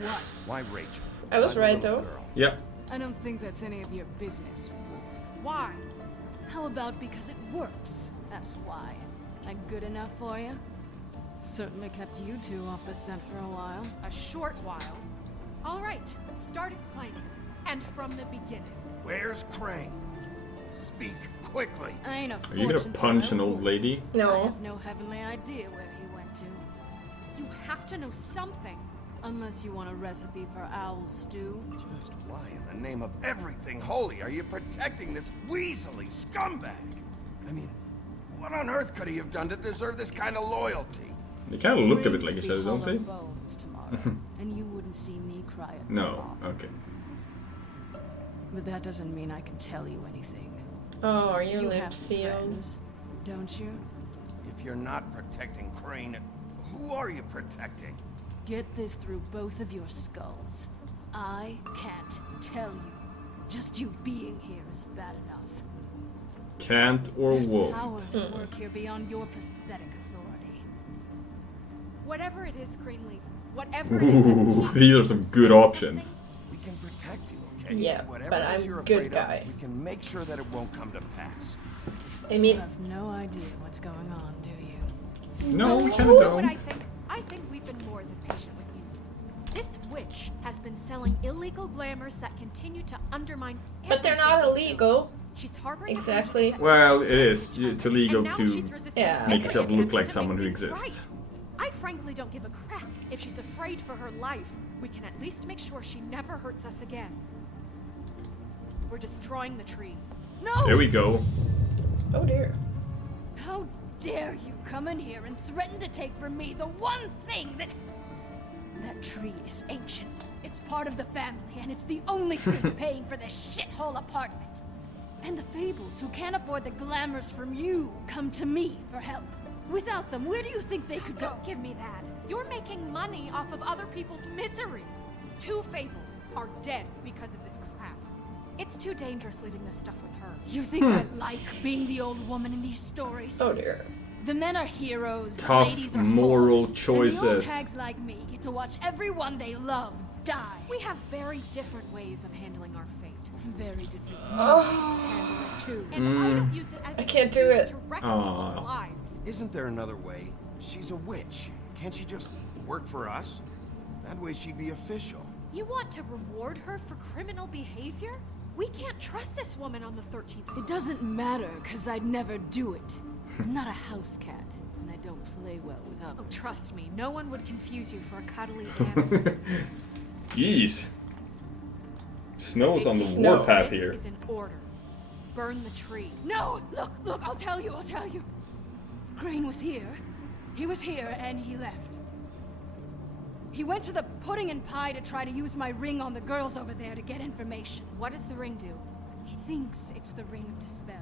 what? Why Rachel? I was Why the right little though. girl? Yeah. I don't think that's any of your business, Wolf. Why? How about because it works? That's why. Like good enough for you? Certainly kept you two off the scent for a while. A short while. All right, start explaining. And from the beginning. Where's Crane? Speak quickly. I ain't a Are you gonna fortune punch teller, an old Wolf. lady? I No. have no heavenly idea where he went to. You have to know something. Unless you want a recipe for owl stew. Just why in the name of everything holy are you protecting this weaselly scumbag? I mean, what on earth could he have done to deserve this kind of loyalty? They kind of look a bit Crane like could each be other, don't hollow they? bones tomorrow, and you wouldn't see me cry at No. dawn. Okay. But that doesn't mean I can tell you anything. Oh, are you You lip have sealed? friends, don't you? If you're not protecting Crane, who are you protecting? Get this through both of your skulls. I can't tell you. Just you being here is bad enough. Can't or There's won't. powers at work here beyond your pathetic authority. Whatever it is, Greenleaf. Whatever it is that's Ooh, keeping these are you some from good saying options. something, We can protect you, okay? Yeah, Whatever but it is I'm you're good afraid guy. of, we can make sure that it won't come to pass. I You mean, have no idea what's going on, do you? No, we You kind know of what I don't. think? I think we've been more than patient with you. This witch has been selling illegal glamours that continue to undermine. but they're not everything we illegal. build. She's harboring a Exactly. agent that Well, it targets is. her, It's illegal and now to she's resisting Yeah. every make yourself look attempt like to someone who make things exists. right. I frankly don't give a crap. If she's afraid for her life, we can at least make sure she never hurts us again. We're destroying the tree. No! There we go. Oh dear. How dare you come in here and threaten to take from me the one thing that... That tree is ancient. It's part of the family, and it's the only thing paying for this shithole apartment. And the Fables, who can't afford the glamours from you, come to me for help. Without them, where do you think they could go? Don't give me that. You're making money off of other people's misery. 2 Fables are dead because of this crap. It's too dangerous leaving this stuff with her. You think I like being the old woman in these stories? Oh dear. The men are heroes, the Tough ladies are moral whores, and the choices. old hags like me get to watch everyone they love die. We have very different ways of handling our fate. Very different ways to handle it too. And I don't use it as I an can't do excuse it. to wreck Aw. people's lives. Isn't there another way? She's a witch. Can't she just work for us? That way she'd be official. You want to reward her for criminal behavior? We can't trust this woman on the 13th floor. It doesn't matter, because I'd never do it. I'm not a house cat, and I don't play well with others. Oh, trust me, no one would confuse you for a cuddly animal. Jeez. Snow's on the Snow. warpath This here. is an order. Burn the tree. No! Look, I'll tell you. Crane was here. He was here, and he left. He went to the pudding and pie to try to use my ring on the girls over there to get information. What does the ring do? He thinks it's the ring of dispel.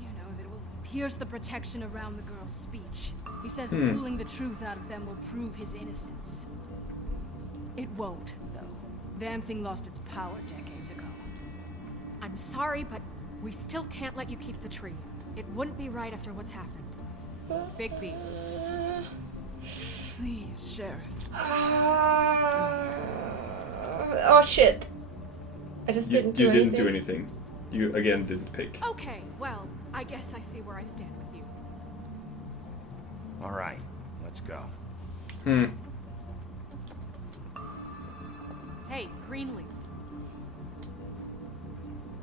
You know, that it will pierce the protection around the girl's speech. He says ruling the truth out of them will prove his innocence. It won't, though. Damn thing lost its power decades ago. I'm sorry, but we still can't let you keep the tree. It wouldn't be right after what's happened. Big B. Please, Sheriff. Oh shit. I just You didn't do didn't anything. do anything. You again didn't pick. Okay, well, I guess I see where I stand with you. All right, let's go. Hey, Greenleaf.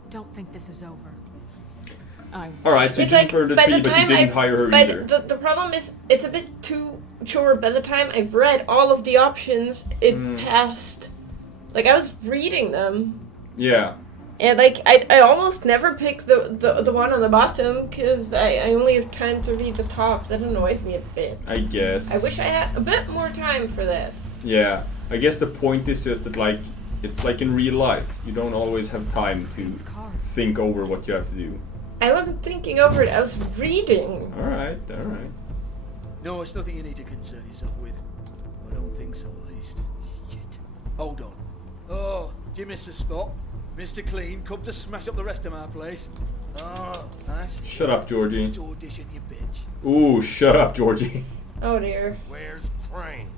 Don't think this is over. Alright, so you It's didn't like burn the by tree, the but you time didn't I've hire her but either. the problem is it's a bit too short. By the time I've read all of the options, it passed. Like I was reading them, Yeah. and like I almost never pick the one on the bottom because I only have time to read the top. That annoys me a bit. I guess. I wish I had a bit more time for this. Yeah. I guess the point is just that like it's like in real life. You don't always have time to Crane's car. think over what you have to do. I wasn't thinking over it. I was reading. Alright. No, it's nothing you need to concern yourself with. I don't think so, at least. Shit. Hold on. Oh, do you miss a spot? Mr. Clean, come to smash up the rest of my place. Oh, nice. Shut up, Georgie. To audition, you bitch. Ooh, shut up, Georgie. Oh dear. Where's Crane?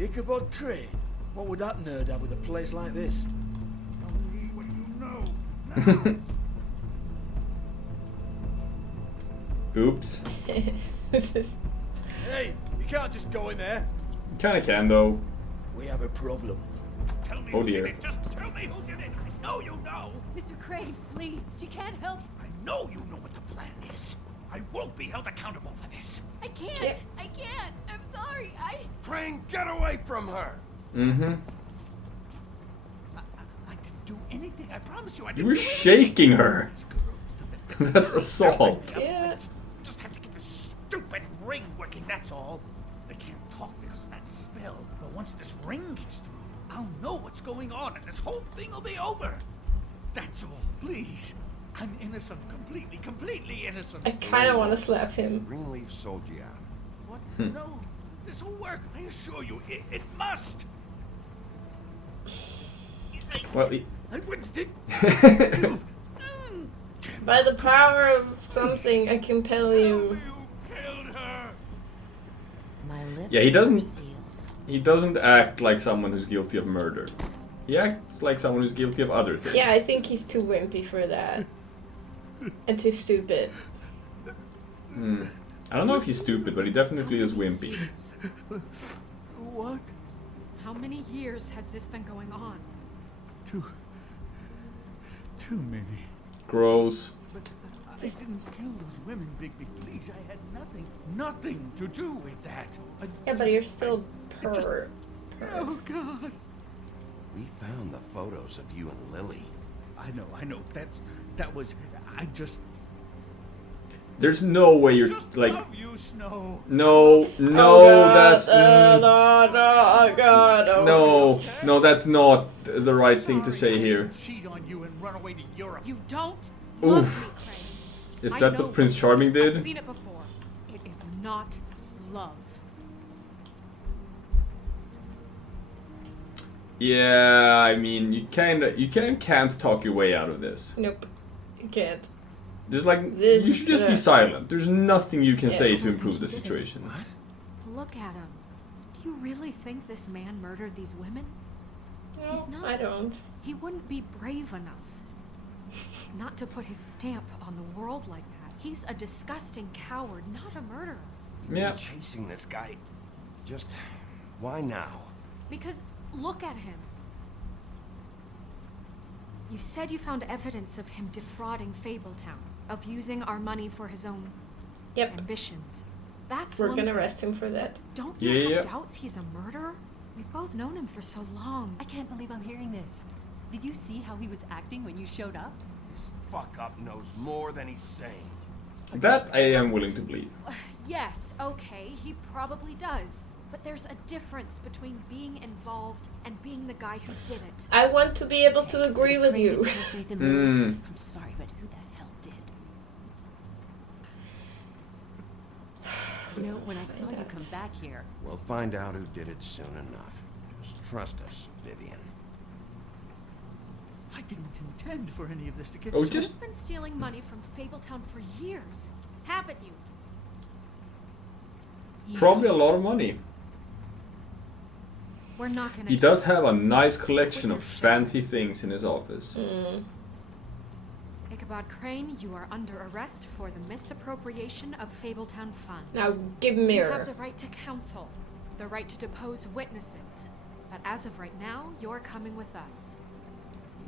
Ichabod Crane. What would that nerd have with a place like this? Tell me what you know. Oops. Hey, you can't just go in there. Kinda can though. We have a problem. Tell me Oh who did dear. it. Just tell me who did it. I know you know. Mr. Crane, please. She can't help. I know you know what the plan is. I won't be held accountable for this. I can't. I can't. I'm sorry. Crane, get away from her. Mm-hmm. I didn't do anything. I promise you. I You didn't were do anything. shaking her. That's assault. Yeah. Just have to get this stupid ring working, that's all. They can't talk because of that spill. But once this ring gets through, I'll know what's going on and this whole thing will be over. That's all, please. I'm innocent, completely innocent. I kind of want to slap him. Greenleaf sold you out. What? No, this will work. I assure you, it must. Well, I wouldn't did. By the power of something, I compel you. You killed her. My lips Yeah, he doesn't- are sealed. he doesn't act like someone who's guilty of murder. He acts like someone who's guilty of other things. Yeah, I think he's too wimpy for that. And too stupid. I don't know if he's stupid, but he definitely is wimpy. What? How many years has this been going on? Too many. Gross. But I didn't kill those women, Bigby. Please, I had nothing to do with that. Yeah, but you're still per. Oh, God. We found the photos of you and Lily. I know. That was. I just There's no way you're like. love you, Snow. No, that's. No, that's not the right thing to say here. Cheat on you and run away to Europe. You don't Oof. love me, Crane. Is I that know what Prince this Charming is. did? I've seen it before. It is not love. Yeah, I mean, you can't talk your way out of this. Nope. You can't. There's like, This- you should just be silent. There's nothing you can Yeah. say to improve the situation. Look at him. Do you really think this man murdered these women? No, He's not. I don't. He wouldn't be brave enough. Not to put his stamp on the world like that. He's a disgusting coward, not a murderer. You've Yeah. been chasing this guy. Just why now? Because look at him. You said you found evidence of him defrauding Fabletown, of using our money for his own Yep. ambitions. That's We're one gonna thing. arrest him for that. Don't you Yeah. have doubts he's a murderer? We've both known him for so long. I can't believe I'm hearing this. Did you see how he was acting when you showed up? This fuck-up knows more than he's saying. That I am willing to believe. Yes, okay, he probably does. But there's a difference between being involved and being the guy who did it. I want to be able to agree with Crane you. didn't kill Faith and Lily. Mm. I'm sorry, but who the hell did? You know, when I saw you come back here, We'll find out who did it soon enough. Just trust us, Vivian. I didn't intend for any of this to get Oh, so... just You've been stealing money from Fabletown for years, haven't you? probably a lot of money. We're not gonna. He does have a nice collection of fancy things in his office. Ichabod Crane, you are under arrest for the misappropriation of Fabletown funds. Now give me You have mirror. the right to counsel, the right to depose witnesses. But as of right now, you're coming with us.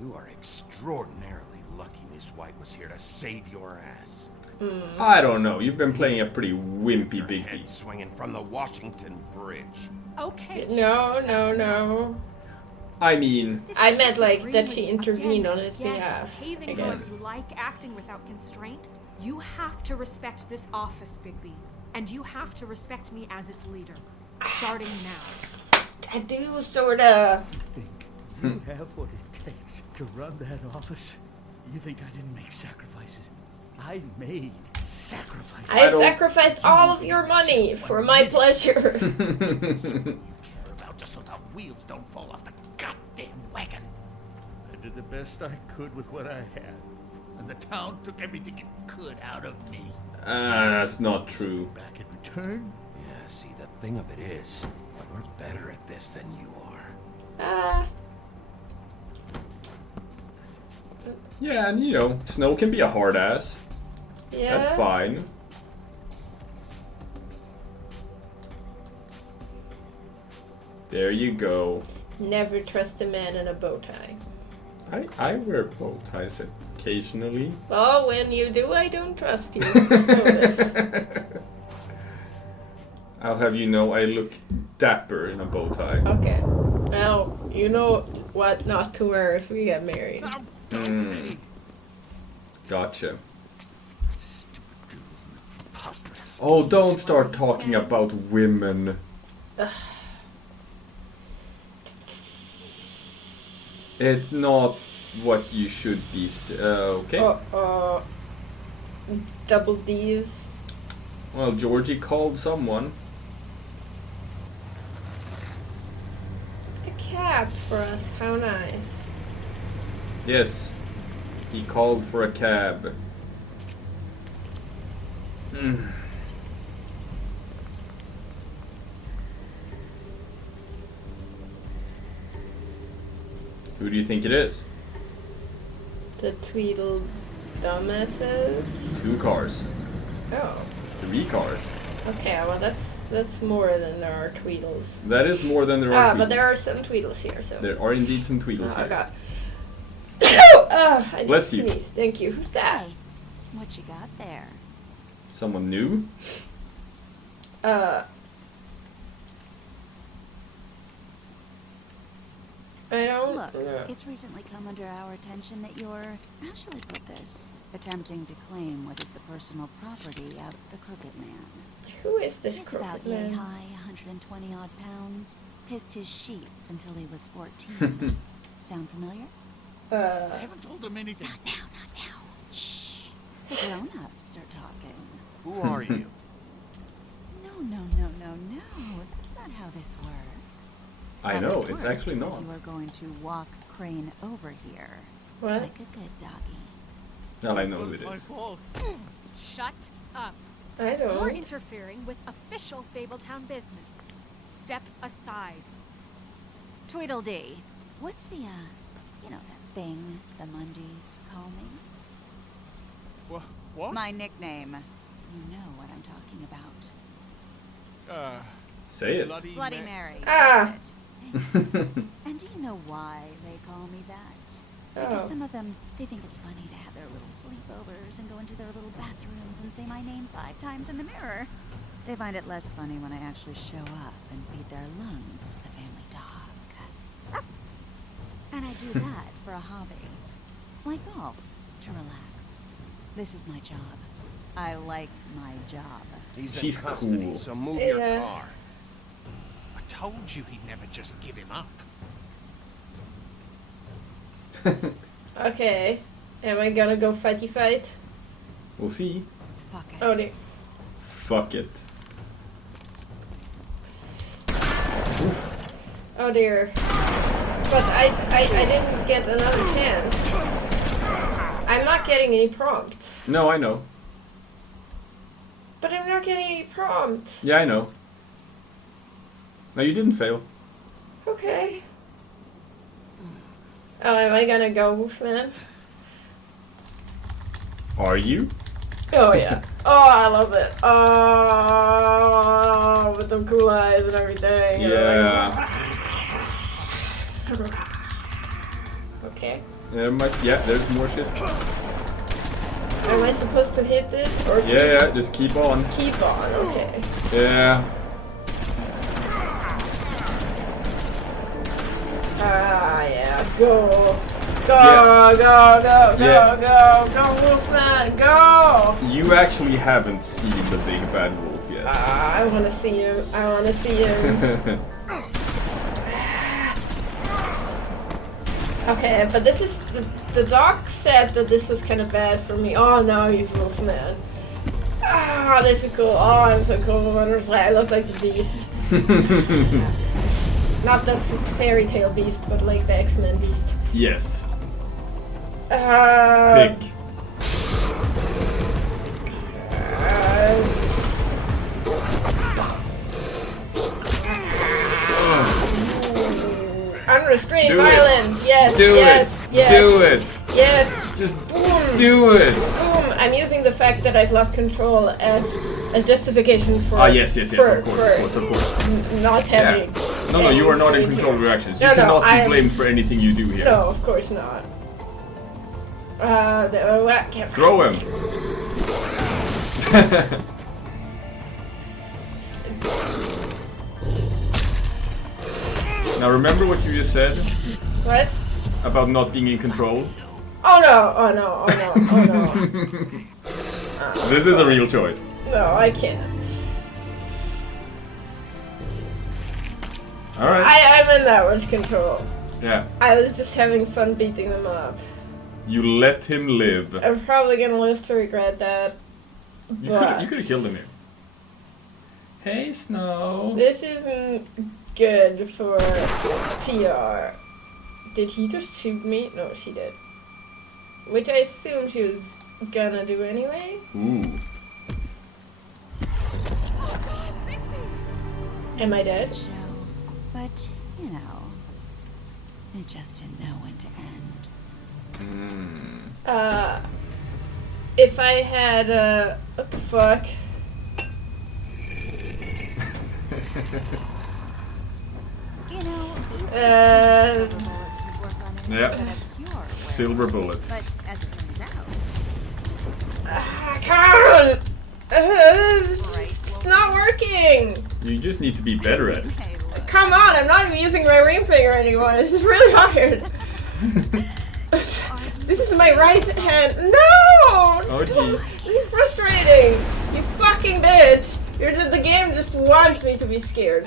You are extraordinarily lucky Miss White was here to save your ass. I don't know. You've been playing a pretty wimpy Your Big head B. swinging from the Washington Bridge. Okay. No. I mean, I meant, like, Disagreeing that with she you intervened again on and his again, behalf, Behaving I how guess. you like, acting without constraint. You have to respect this office, Bigby. And you have to respect me as its leader. Starting now. I do, sorta. You think you have what it takes to run that office? You think I didn't make sacrifices? I made sacrifices. I don't- sacrificed all of your money for my pleasure. You care about just so the wheels don't fall off the goddamn wagon. I did the best I could with what I had. And the town took everything it could out of me. that's not true. Back in return, Yeah, see, the thing of it is, we're better at this than you are. Yeah, and you know, Snow can be a hard ass. Yeah. That's fine. There you go. Never trust a man in a bow tie. I wear bow ties occasionally. Well, when you do, I don't trust you. Just know this. I'll have you know I look dapper in a bow tie. Okay. Well, you know what not to wear if we get married. Mm. Gotcha. Oh, don't start talking about women. It's not what you should be. Okay. Double D's. Well, Georgie called someone. A cab for us. How nice. Yes. He called for a cab. Who do you think it is? The Tweedle dumbasses. 2 cars. Oh. 3 cars. Okay, well that's more than there are Tweedles. That is more than there are. But there are some Tweedles here, so. There are indeed some Tweedles Oh here. god. I need Bless to you. sneeze. Thank you. Who's that? Hey, what you got there? Someone new? I don't Look, know. it's recently come under our attention that you're, how shall I put this, attempting to claim what is the personal property of the Crooked Man. Who is this He's about crooked yay man? high, 120 odd pounds, pissed his sheets until he was 14. Sound familiar? I haven't told him anything. Not now. Shh. The grown-ups are talking. Who are you? No. That's not how this works. I How know, this it's works actually is not. You are going to walk Crane over here. What? Like a good doggy. Now I know who it My is. fault. Shut up. I You're don't. interfering with official Fabletown business. Step aside. Tweedledee. What's the, you know that thing the Mundies call me? What? My nickname. You know what I'm talking about. Say it. Bloody Mary. Ah. That's it. And do you know why they call me that? Because Oh. some of them, they think it's funny to have their little sleepovers and go into their little bathrooms and say my name 5 times in the mirror. They find it less funny when I actually show up and feed their lungs to the family dog. And I do that for a hobby. Like golf, to relax. This is my job. I like my job. He's She's in custody, cool. so move Yeah. your car. I told you he'd never just give him up. Okay. Am I gonna go fighty fight? We'll see. Fuck it. Oh dear. Fuck it. Oof. Oh dear. But I didn't get another chance. I'm not getting any prompts. No, I know. But I'm not getting any prompts. Yeah, I know. No, you didn't fail. Okay. Oh, am I gonna go Wolfman? Are you? Oh yeah. Oh, I love it. Oh, with them cool eyes and everything. Yeah. Okay. There's more shit. Am I supposed to hit it or Yeah, just keep on. keep on? Okay. Yeah. Ah, yeah. Go. Go, Yeah. go, Wolfman, go! You actually haven't seen the big bad wolf yet. Ah, I wanna see him. I wanna see him. Okay, but this is the doc said that this was kind of bad for me. Oh no, he's Wolfman. Ah, this is cool. Oh, I'm so cool. I look like the Beast. Not the fairy tale Beast, but like the X-Men Beast. Yes. Pick. Pick. restrain Do it. violence. Yes, Do yes, it. yes. Do it. Yes. Just Boom. do it. Boom. I'm using the fact that I've lost control as justification for. Yes. Of course. Not having. No, you are not in any control of here. your actions. You No, cannot be I'm- blamed for anything you do here. No, of course not. Throw him. Now remember what you just said What? about not being in control? Oh no! Oh no! Oh no! This is a real choice. No, I can't. Alright. I'm in that much control. Yeah. I was just having fun beating them up. You let him live. I'm probably gonna live to regret that. You But could have killed him here. Hey, Snow. this isn't good for PR. Did he just shoot me? No, she did. Which I assume she was gonna do anyway. Ooh. Am I dead? Show, but you know, it just didn't know when to end. If I had what the fuck? You know, Uh, bullets would work on it. Yeah. But a cure would. Silver bullets. But as it turns out, it's just come on! It's not working! You just need to be better at it. hey, look. Come on, I'm not even using my ring finger anymore. This is really hard. This is my right hand. No! Oh, jeez. This is frustrating. You fucking bitch. The game just wants me to be scared.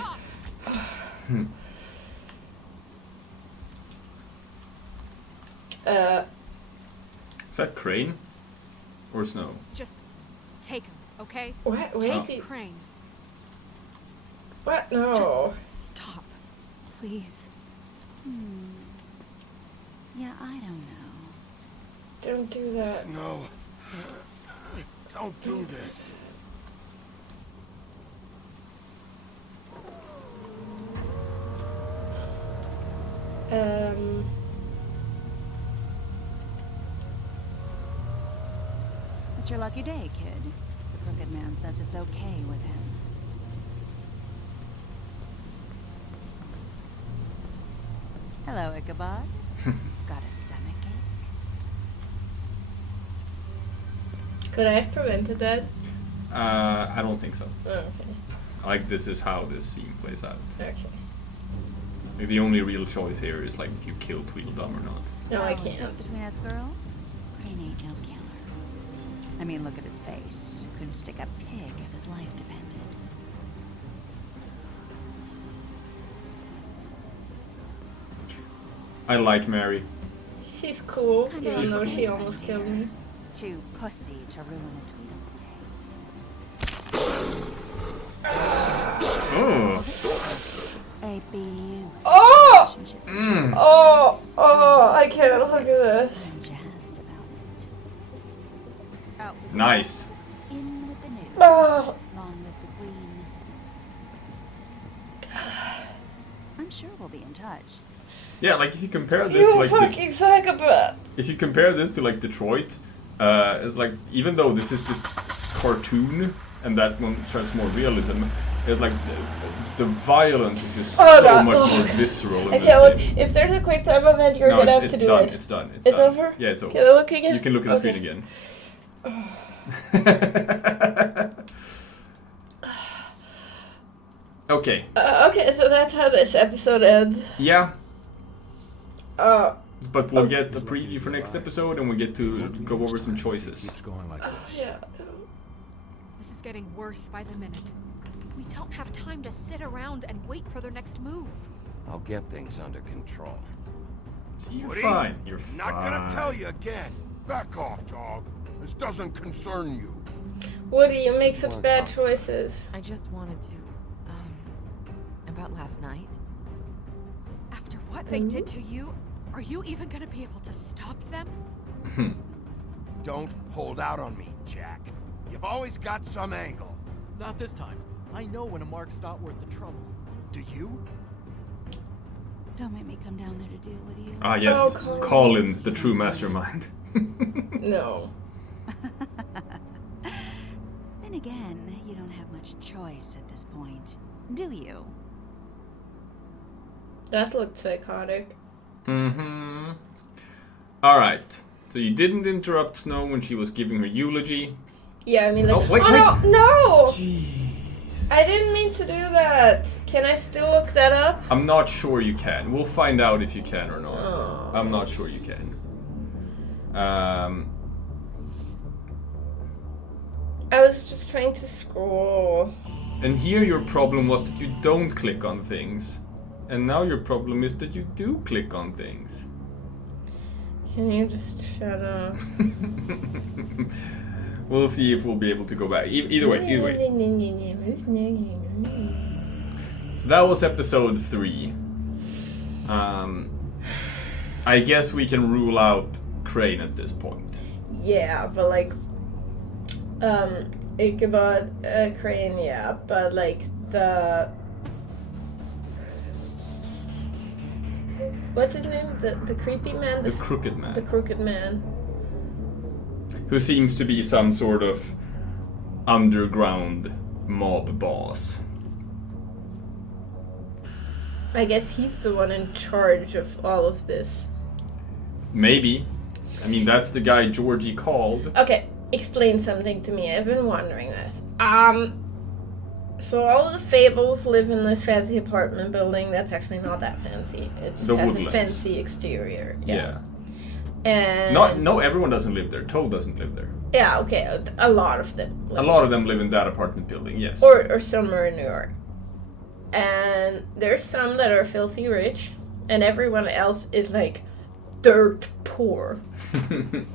Is that Crane? Or Snow? Just take him, okay? What? Wait. Oh. Crane. What? No. Just stop, please. Yeah, I don't know. Don't do that. No. Don't do this. It's your lucky day, kid. The crooked man says it's okay with him. Hello, Ichabod. Got a stomachache? Could I have prevented that? I don't think so. Oh, okay. Like, this is how this scene plays out. Okay. Like, the only real choice here is, like, if you kill Tweedledum or not. No, I Oh, can't. Just between us girls, Crane ain't no killer. I mean, look at his face. Couldn't stick a pig if his life depended. I like Mary. She's cool, I know even she's though she cool, almost dear. killed me. Too pussy to ruin a Tweedle's day. Oh. A beautiful Oh! relationship. Oh, I can't look at this. I'm jazzed about it. Out with Nice. the in with the new. Oh, Long live the queen. I'm sure we'll be in touch. Yeah, like, if you compare this to, you like, fucking psychopath. if you compare this to, like, Detroit, it's like, even though this is just cartoon, and that one shows more realism, it's like, the violence is just Oh, so God. much Oh. more visceral in I this can't look. game. If there's a quick time event, you're No, gonna it's, have to it's do done. it. It's done. It's done. over? Yeah, it's over. Can I look again? You can look at the Okay. screen again. Okay. Okay, so that's how this episode ends. Yeah, Uh, but we'll get a preview for next episode, and we get to go over some choices. Keeps going like this. yeah. This is getting worse by the minute. We don't have time to sit around and wait for their next move. I'll get things under control. You're Woody, fine. You're Not gonna fine. tell you again. Back off, dog. This doesn't concern you. Woody, you make such bad choices. I just wanted to, about last night. After what they did to you, are you even gonna be able to stop them? Don't hold out on me, Jack. You've always got some angle. Not this time. I know when a mark's not worth the trouble. Do you? Don't make me come down there to deal with you. Ah, yes. Oh, Colin, the true mastermind. No. Then again, you don't have much choice at this point, do you? That looked psychotic. Mm-hmm. Alright. So you didn't interrupt Snow when she was giving her eulogy. Yeah, I mean, like, Oh, wait. no! Jeez. I didn't mean to do that. Can I still look that up? I'm not sure you can. We'll find out if you can or not. Oh. I'm not sure you can. I was just trying to scroll. And here your problem was that you don't click on things. And now your problem is that you do click on things. Can you just shut up? We'll see if we'll be able to go back. Either way. So that was episode 3. I guess we can rule out Crane at this point. Yeah, but like, Ichabod, Crane, yeah, but like the, what's his name? The creepy man? The crooked man. The crooked man. Who seems to be some sort of underground mob boss. I guess he's the one in charge of all of this. Maybe. I mean, that's the guy Georgie called. Okay, explain something to me. I've been wondering this. So all of the Fables live in this fancy apartment building that's actually not that fancy. It just The has Woodlands. a fancy exterior. Yeah. And No, everyone doesn't live there. Toad doesn't live there. yeah, okay, a lot of them. A lot of them live in that apartment building, yes. Or somewhere in New York. And there's some that are filthy rich, and everyone else is like dirt poor.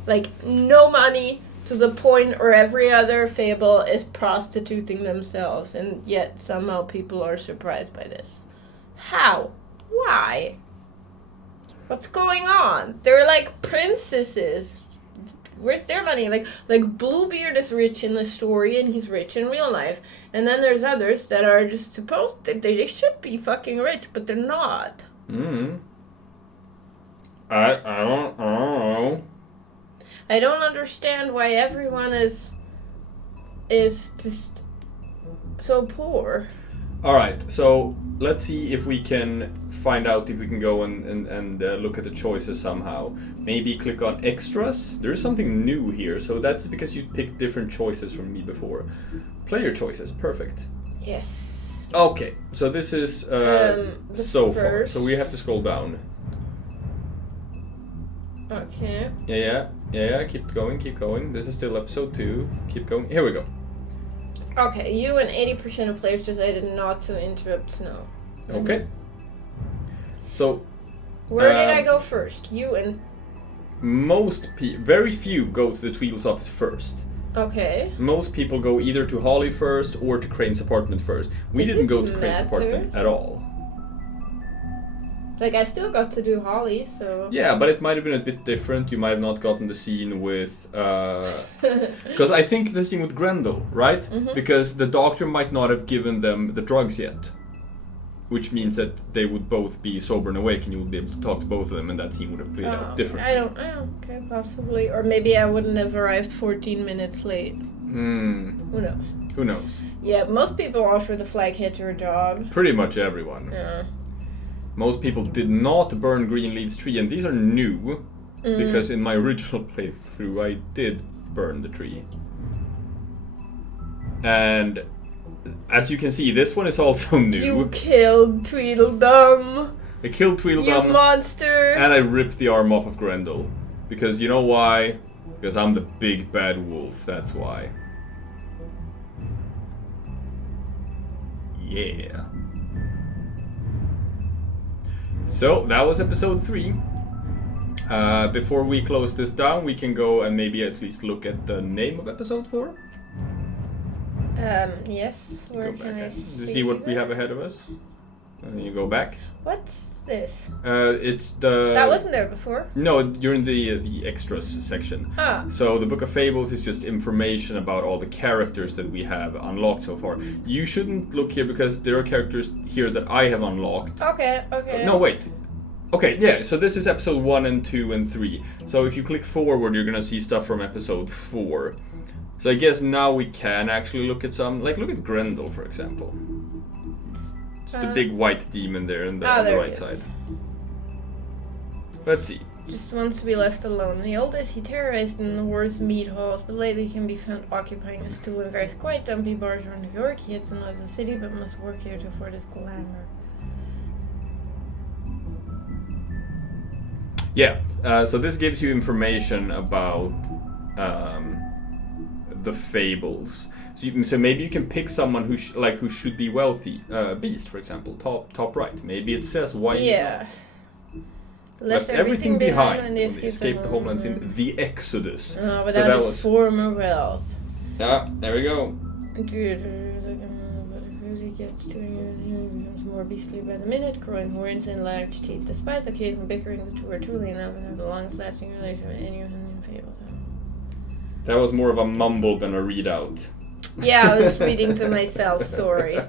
Like no money, to the point where every other Fable is prostituting themselves, and yet somehow people are surprised by this. How? Why? What's going on? They're like princesses. Where's their money? Like Bluebeard is rich in the story, and he's rich in real life. And then there's others that are just supposed to, they should be fucking rich, but they're not. I don't know. I don't understand why everyone is just so poor. Alright, so let's see if we can find out if we can go and look at the choices somehow. Maybe click on extras. There's something new here, so that's because you picked different choices from me before. Player choices, perfect. Yes. Okay, so this is so far, so we have to scroll down. Okay. Yeah, keep going. This is still episode 2. Keep going. Here we go. Okay, you and 80% of players decided not to interrupt Snow. Okay. So where did I go first? You and... very few go to the Tweedle's office first. Okay. Most people go either to Holly first or to Crane's apartment first. We Does didn't it go to Crane's matter? apartment at all. Like, I still got to do Holly, so... Yeah, but it might have been a bit different. You might have not gotten the scene with... Because I think the scene with Grendel, right? Mm-hmm. Because the doctor might not have given them the drugs yet. Which means that they would both be sober and awake, and you would be able to talk to both of them, and that scene would have played out differently. Okay, possibly. Or maybe I wouldn't have arrived 14 minutes late. Who knows? Who knows? Yeah, most people offer the flag catcher job. Pretty much everyone. Yeah. Most people did not burn Greenleaf's tree, and these are new, because in my original playthrough I did burn the tree. And as you can see, this one is also new. You killed Tweedledum. I killed Tweedledum. You monster. And I ripped the arm off of Grendel. Because you know why? Because I'm the big bad wolf, that's why. Yeah. So, that was episode 3. Before we close this down, we can go and maybe at least look at the name of episode 4. Yes. Where can I see what we have ahead of us? And then you go back. What's this? It's the... That wasn't there before. No, during the extras section. Ah. So the Book of Fables is just information about all the characters that we have unlocked so far. You shouldn't look here because there are characters here that I have unlocked. Okay. No, wait. Okay, yeah, so this is episode 1 and 2 and 3. So if you click forward, you're gonna see stuff from episode 4. So I guess now we can actually look at some, like look at Grendel, for example. It's the big white demon there on the right side. Let's see. Just wants to be left alone. In the old days, he terrorized in the Noir's meat halls, but lately he can be found occupying a stool in various quite dumpy bars around New York. He hits another city, but must work here to afford his glamour. Yeah, so this gives you information about the fables. So maybe you can pick someone who who should be wealthy. Beast, for example, top right. Maybe it says why he's not. Left everything behind when they escaped the homelands in the Exodus. Without so that his was former wealth. Yeah, there we go. Good. But as he gets to him, he becomes more beastly by the minute, growing horns and large teeth. Despite the occasional bickering, the two are truly in love and have the longest-lasting relation with anyone in Fable-filled. That was more of a mumble than a readout. Yeah, I was reading to myself. Sorry.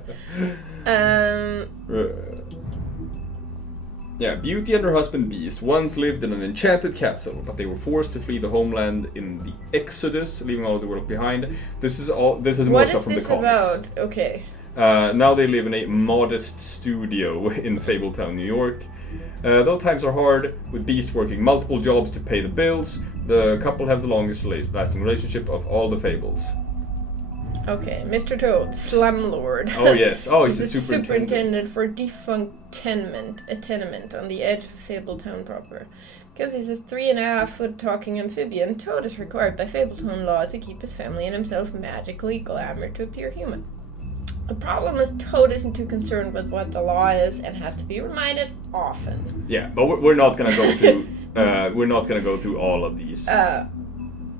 Yeah, Beauty and her husband Beast once lived in an enchanted castle, but they were forced to flee the homeland in the Exodus, leaving all of the world behind. This is more stuff from the comics. What is this about? Okay. Now they live in a modest studio in Fabletown, New York. Though times are hard, with Beast working multiple jobs to pay the bills, the couple have the longest lasting relationship of all the Fables. Okay, Mr. Toad, slumlord. Oh yes, he's the superintendent for defunct a tenement on the edge of Fabletown proper. Because he's a 3.5-foot talking amphibian, Toad is required by Fabletown law to keep his family and himself magically glamoured to appear human. The problem is Toad isn't too concerned with what the law is and has to be reminded often. Yeah, but we're not gonna go through. We're not gonna go through all of these.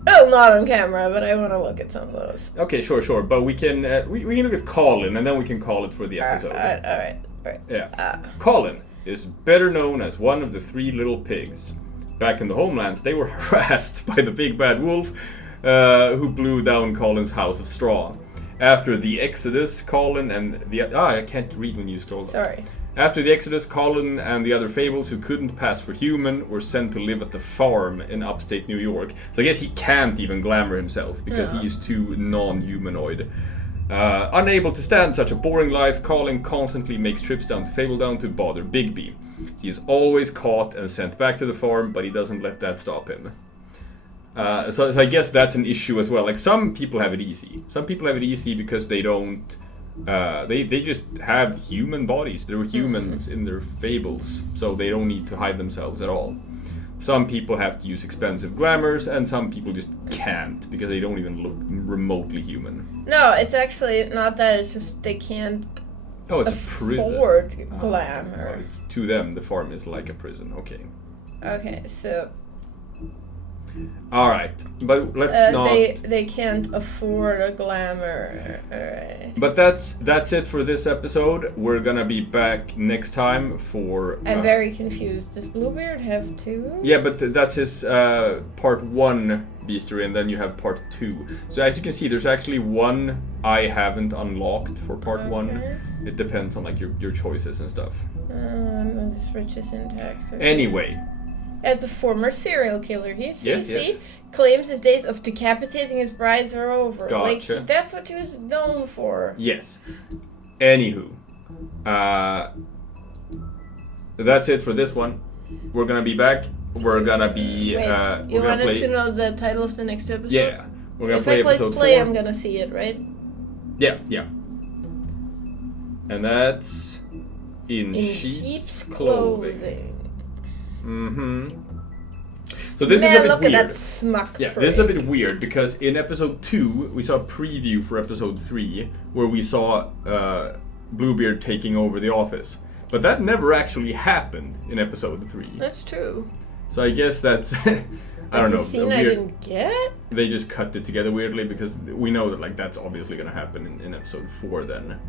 No, not on camera, but I want to look at some of those. Okay, sure. But we can we can look at Colin, and then we can call it for the episode. All right. Yeah. Colin is better known as one of the 3 little pigs. Back in the homelands, they were harassed by the big bad wolf, who blew down Colin's house of straw. After the Exodus, Colin and I can't read when you scroll down. Sorry. After the Exodus, Colin and the other Fables who couldn't pass for human were sent to live at the farm in upstate New York. So I guess he can't even glamour himself because he is too non-humanoid. Unable to stand such a boring life, Colin constantly makes trips down to Fabledown to bother Bigby. He is always caught and sent back to the farm, but he doesn't let that stop him. So I guess that's an issue as well. Like, some people have it easy. Some people have it easy because they don't... they just have human bodies. They're humans in their fables, so they don't need to hide themselves at all. Some people have to use expensive glamours, and some people just can't because they don't even look remotely human. No, it's actually not that. It's just they can't afford glamour. Well, to them, the farm is like a prison. Okay, so... Alright, but let's not... They can't afford a glamour. Alright. But that's it for this episode. We're gonna be back next time for... I'm very confused. Does Bluebeard have 2? Yeah, but that's his part 1 bestiary, and then you have part 2. So as you can see, there's actually one I haven't unlocked for part 1. It depends on like your choices and stuff. This rich is intact. Okay. Anyway... As a former serial killer, he yes. claims his days of decapitating his brides are over. Gotcha. Like, that's what he was known for. Yes. Anywho. That's it for this one. We're gonna be back. We're gonna be... Wait, you wanted to know the title of the next episode? Yeah. We're gonna if play I click episode play, 4. I'm gonna see it, right? Yeah. And that's... In sheep's clothing. So this is a bit look weird. At that smuck this is a bit weird because in episode 2 we saw a preview for episode 3 where we saw Bluebeard taking over the office, but that never actually happened in episode 3. That's true. So I guess that's I don't know. Scene I didn't get. They just cut it together weirdly because we know that like that's obviously gonna happen in episode 4 then.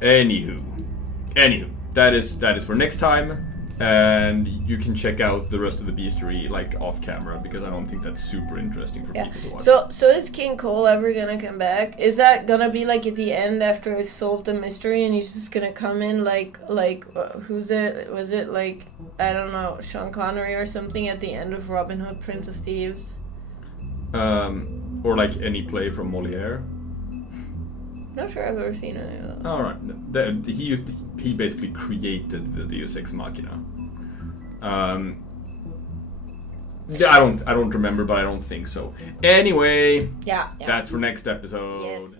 Anywho, that is for next time. And you can check out the rest of the bestiary like off camera because I don't think that's super interesting for people to watch. So is King Cole ever gonna come back? Is that gonna be like at the end after I've solved the mystery and he's just gonna come in like who's it? Was it like, I don't know, Sean Connery or something at the end of Robin Hood, Prince of Thieves? Or like any play from Moliere. Not sure I've ever seen any of that. All right, he basically created the Deus Ex Machina. Yeah, I don't remember, but I don't think so. Anyway, Yeah. that's for next episode. Yes.